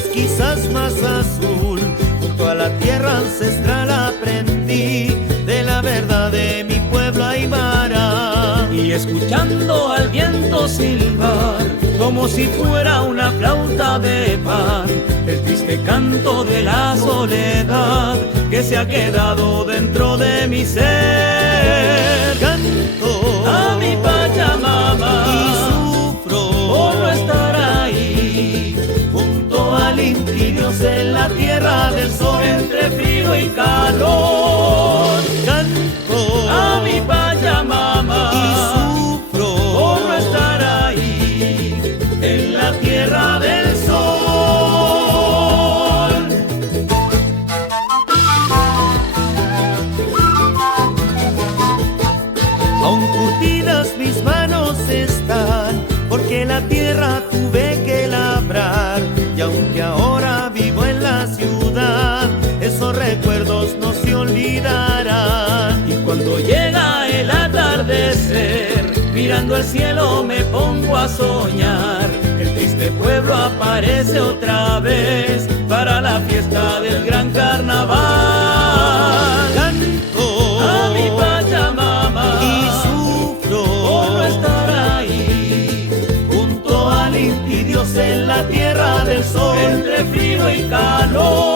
es quizás más azul. Junto a la tierra ancestral aprendí de la verdad de mi pueblo aymara. Y escuchando al viento silbar, como si fuera una flauta de pan, el triste canto de la soledad que se ha quedado dentro de mi ser. Canto A mi Pachamama y sufro por no estar ahí, junto al Inti Dios en la tierra del sol. entre frío y calor. Canto A mi Pachamama y sufro por no estar ahí, en la tierra del sol. Aún curtidas mis manos están, porque la tierra tuve que labrar. Y aunque ahora vivo en la ciudad, esos recuerdos no se olvidarán. Y cuando llega el atardecer, mirando el cielo me pongo a soñar. El triste pueblo aparece otra vez para la fiesta del gran carnaval. Canto A mi Pachamama y sufro por no estar ahí, junto al Inti Dios en la tierra del sol. entre frío y calor.